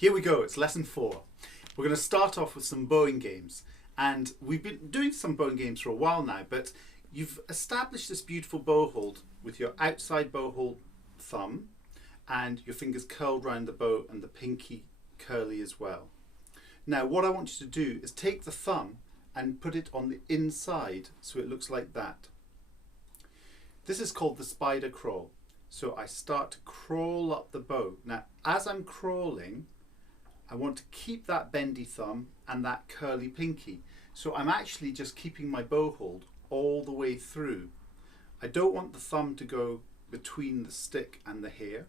Here we go, it's lesson 4. We're going to start off with some bowing games. And we've been doing some bowing games for a while now, but you've established this beautiful bow hold with your outside bow hold thumb and your fingers curled around the bow and the pinky curly as well. Now what I want you to do is take the thumb and put it on the inside so it looks like that. This is called the spider crawl. So I start to crawl up the bow. Now as I'm crawling, I want to keep that bendy thumb and that curly pinky. So I'm actually just keeping my bow hold all the way through. I don't want the thumb to go between the stick and the hair.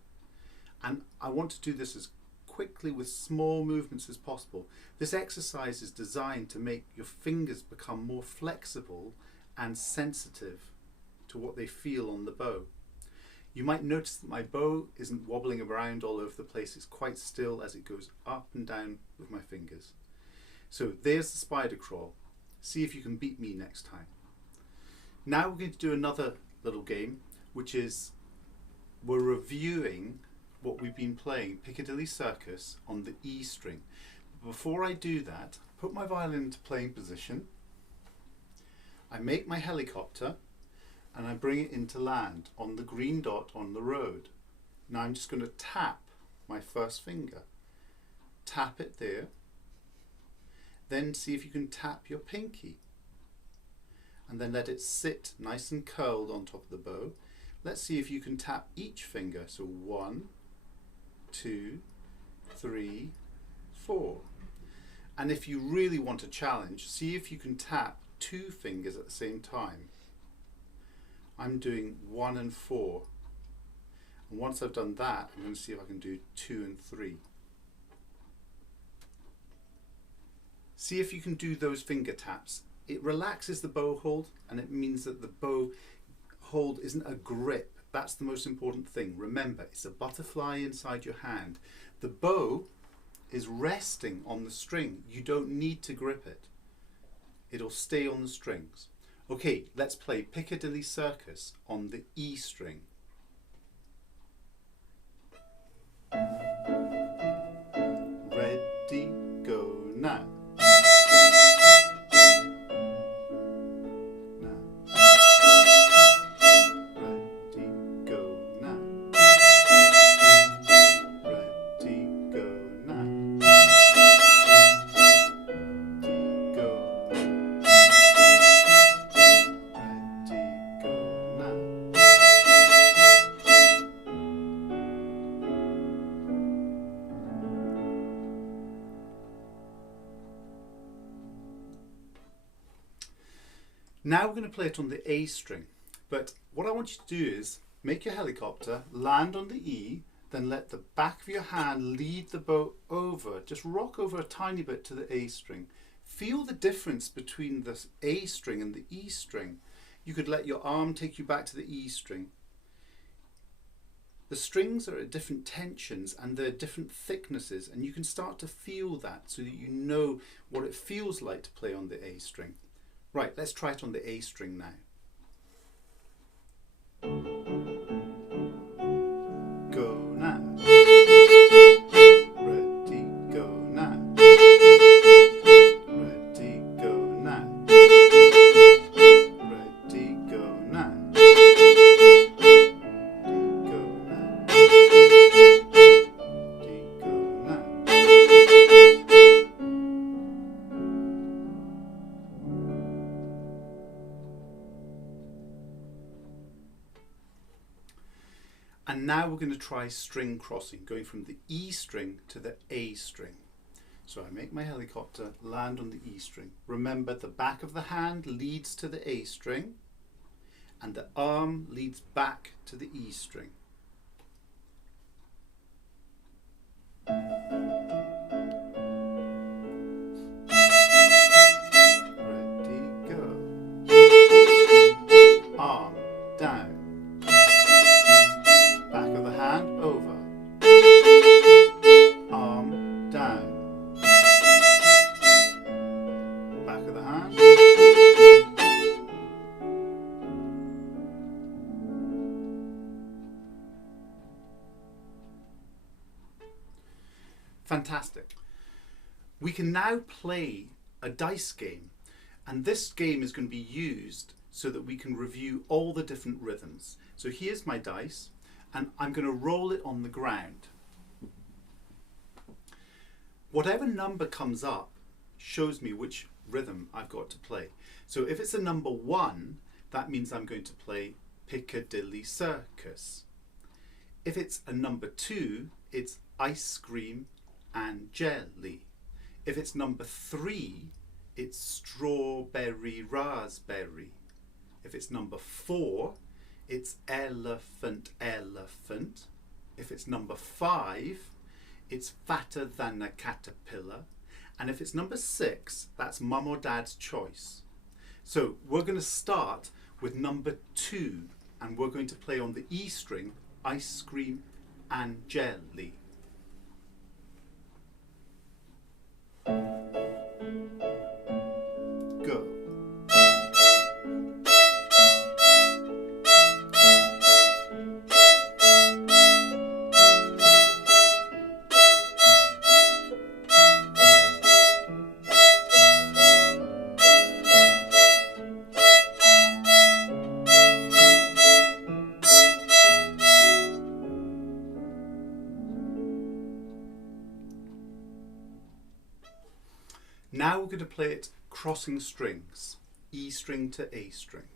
And I want to do this as quickly with small movements as possible. This exercise is designed to make your fingers become more flexible and sensitive to what they feel on the bow. You might notice that my bow isn't wobbling around all over the place. It's quite still as it goes up and down with my fingers. So there's the spider crawl. See if you can beat me next time. Now we're going to do another little game, which is we're reviewing what we've been playing, Piccadilly Circus, on the E string. Before I do that, put my violin into playing position. I make my helicopter and I bring it into land on the green dot on the road. Now I'm just going to tap my first finger. Tap it there. Then see if you can tap your pinky. And then let it sit nice and curled on top of the bow. Let's see if you can tap each finger. So 1, 2, 3, 4. And if you really want a challenge, see if you can tap 2 fingers at the same time. I'm doing 1 and 4. And once I've done that, I'm going to see if I can do 2 and 3. See if you can do those finger taps. It relaxes the bow hold and it means that the bow hold isn't a grip. That's the most important thing. Remember, it's a butterfly inside your hand. The bow is resting on the string. You don't need to grip it. It'll stay on the strings. Okay, let's play Piccadilly Circus on the E string. Ready, go now. Now we're going to play it on the A string, but what I want you to do is make your helicopter, land on the E, then let the back of your hand lead the bow over, just rock over a tiny bit to the A string. Feel the difference between the A string and the E string. You could let your arm take you back to the E string. The strings are at different tensions and they're different thicknesses, and you can start to feel that so that you know what it feels like to play on the A string. Right, let's try it on the A string now. Go now. Ready, go now. Ready, go now. Ready, go now. And now we're going to try string crossing, going from the E string to the A string. So I make my helicopter, land on the E string. Remember, the back of the hand leads to the A string and the arm leads back to the E string. Ready, go. Arm down. Back of the hand over. Arm down. Back of the hand. Fantastic. We can now play a dice game, and this game is going to be used so that we can review all the different rhythms. So here's my dice, and I'm going to roll it on the ground. Whatever number comes up shows me which rhythm I've got to play. So if it's a number 1, that means I'm going to play Piccadilly Circus. If it's a number 2, it's ice cream and jelly. If it's number 3, it's strawberry raspberry. If it's number 4, it's elephant elephant. If it's number 5, it's fatter than a caterpillar. And if it's number 6, that's mum or dad's choice. So we're going to start with number 2, and we're going to play on the E string, ice cream and jelly. Go. Now we're going to play it crossing strings, E string to A string.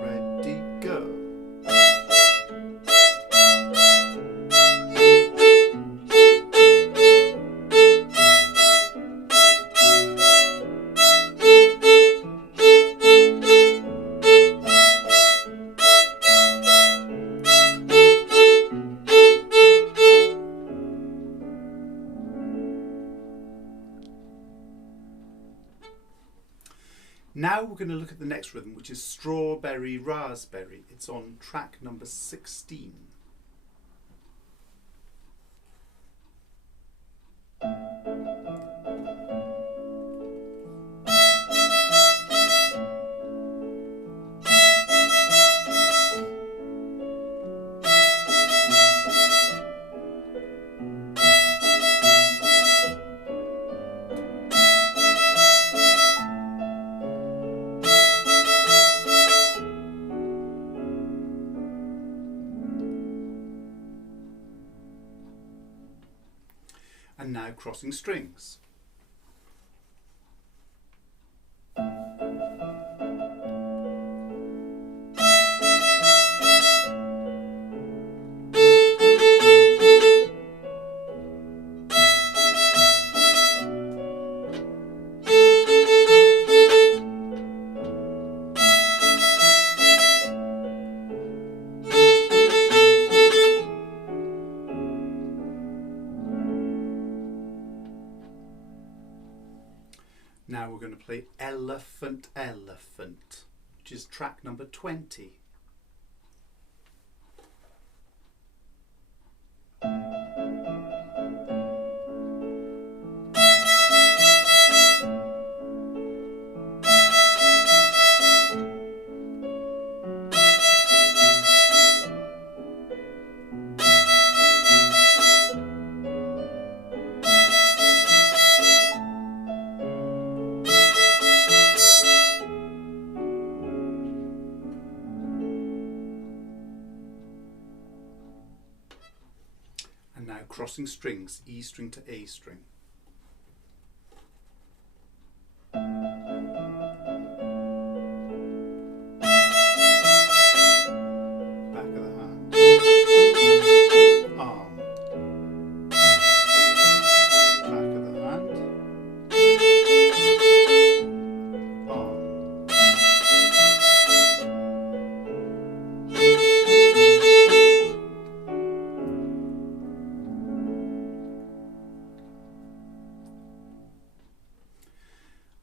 Ready, go. Now we're going to look at the next rhythm, which is strawberry raspberry. It's on track number 16. And now crossing strings. Now we're going to play Elephant Elephant, which is track number 20. And now crossing strings, E string to A string. Back of the hand. Arm. Back of the hand. Arm.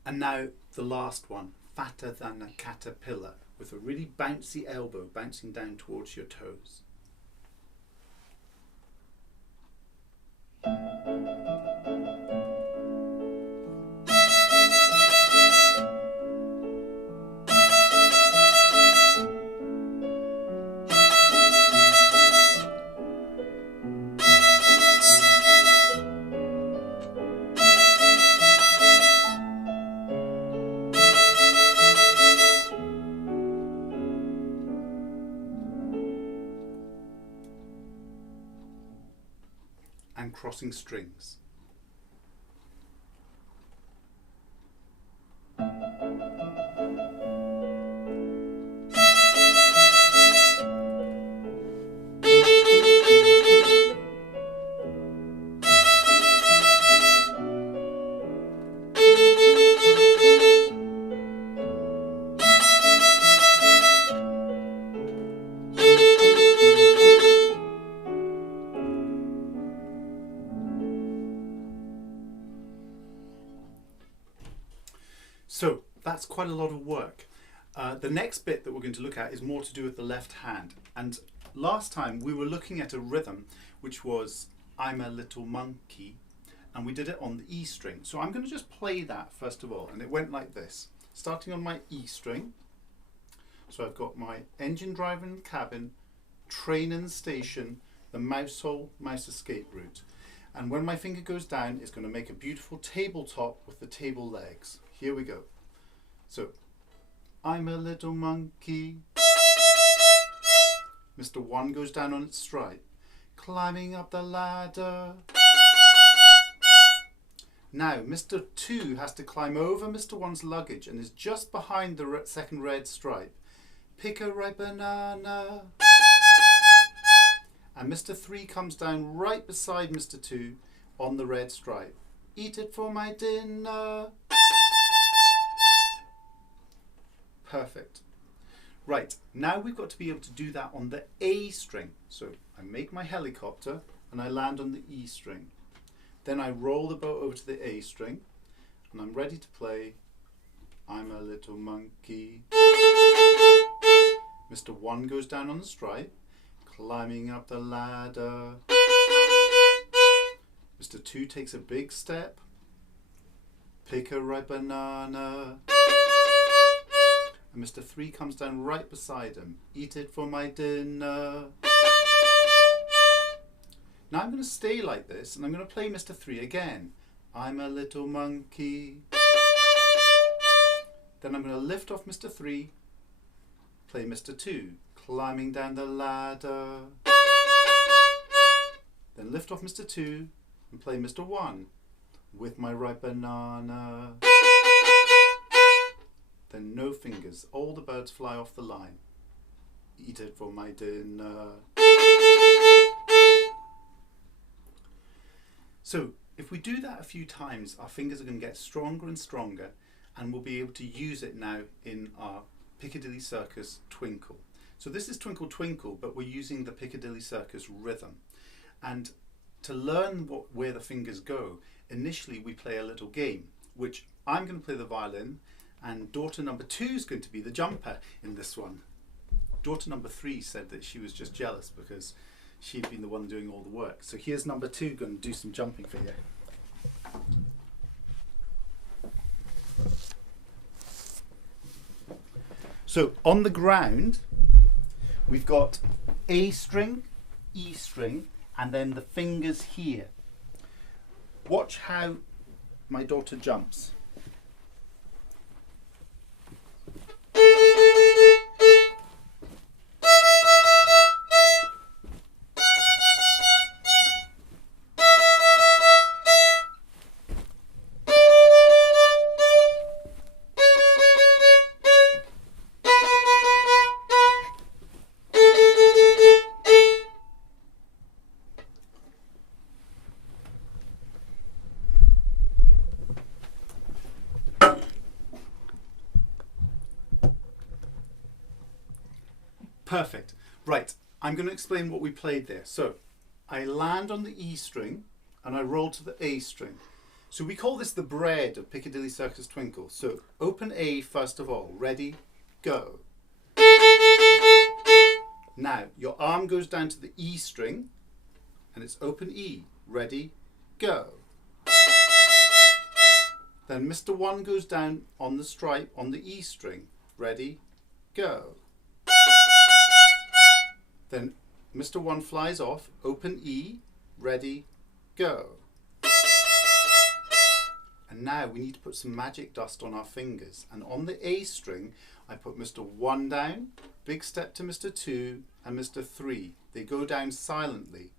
And now the last one, fatter than a caterpillar, with a really bouncy elbow bouncing down towards your toes. and crossing strings. So that's quite a lot of work. The next bit that we're going to look at is more to do with the left hand. And last time we were looking at a rhythm which was I'm a little monkey, and we did it on the E string. So I'm going to just play that first of all, and it went like this. Starting on my E string. So I've got my engine driver in the cabin, train in the station, the mouse hole, mouse escape route. And when my finger goes down, it's going to make a beautiful tabletop with the table legs. Here we go. So, I'm a little monkey. Mr. 1 goes down on its stripe, climbing up the ladder. Now, Mr. 2 has to climb over Mr. 1's luggage and is just behind the second red stripe. Pick a ripe banana. And Mr. 3 comes down right beside Mr. 2 on the red stripe. Eat it for my dinner. Perfect. Right, now we've got to be able to do that on the A string. So I make my helicopter and I land on the E string. Then I roll the bow over to the A string and I'm ready to play I'm a little monkey. Mr. 1 goes down on the stripe, climbing up the ladder. Mr. 2 takes a big step, pick a ripe banana. And Mr. 3 comes down right beside him. Eat it for my dinner. Now I'm going to stay like this and I'm going to play Mr. 3 again. I'm a little monkey. Then I'm going to lift off Mr. 3, play Mr. 2, climbing down the ladder. Then lift off Mr. 2 and play Mr. 1 with my ripe banana. Then no fingers, all the birds fly off the line. Eat it for my dinner. So if we do that a few times, our fingers are going to get stronger and stronger, and we'll be able to use it now in our Piccadilly Circus Twinkle. So this is Twinkle Twinkle, but we're using the Piccadilly Circus rhythm. And to learn where the fingers go, initially we play a little game, which I'm going to play the violin, and daughter number 2 is going to be the jumper in this one. Daughter number 3 said that she was just jealous because she'd been the one doing all the work. So here's number 2 going to do some jumping for you. So on the ground, we've got A string, E string, and then the fingers here. Watch how my daughter jumps. Perfect. Right, I'm going to explain what we played there. So I land on the E string and I roll to the A string. So we call this the bread of Piccadilly Circus Twinkle. So open A first of all. Ready, go. Now your arm goes down to the E string and it's open E. Ready, go. Then Mr. 1 goes down on the stripe on the E string. Ready, go. Then Mr. 1 flies off, open E, ready, go. And now we need to put some magic dust on our fingers. And on the A string, I put Mr. 1 down, big step to Mr. 2 and Mr. 3. They go down silently.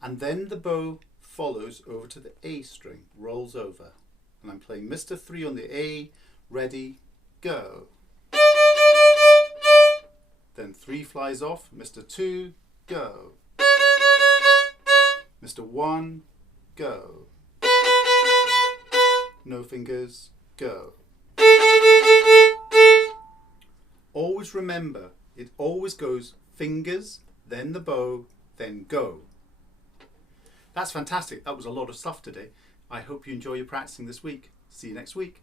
And then the bow follows over to the A string, rolls over. And I'm playing Mr. 3 on the A, ready, go. Then 3 flies off, Mr. 2, go. Mr. 1, go. No fingers, go. Always remember, it always goes fingers, then the bow, then go. That's fantastic. That was a lot of stuff today. I hope you enjoy your practicing this week. See you next week.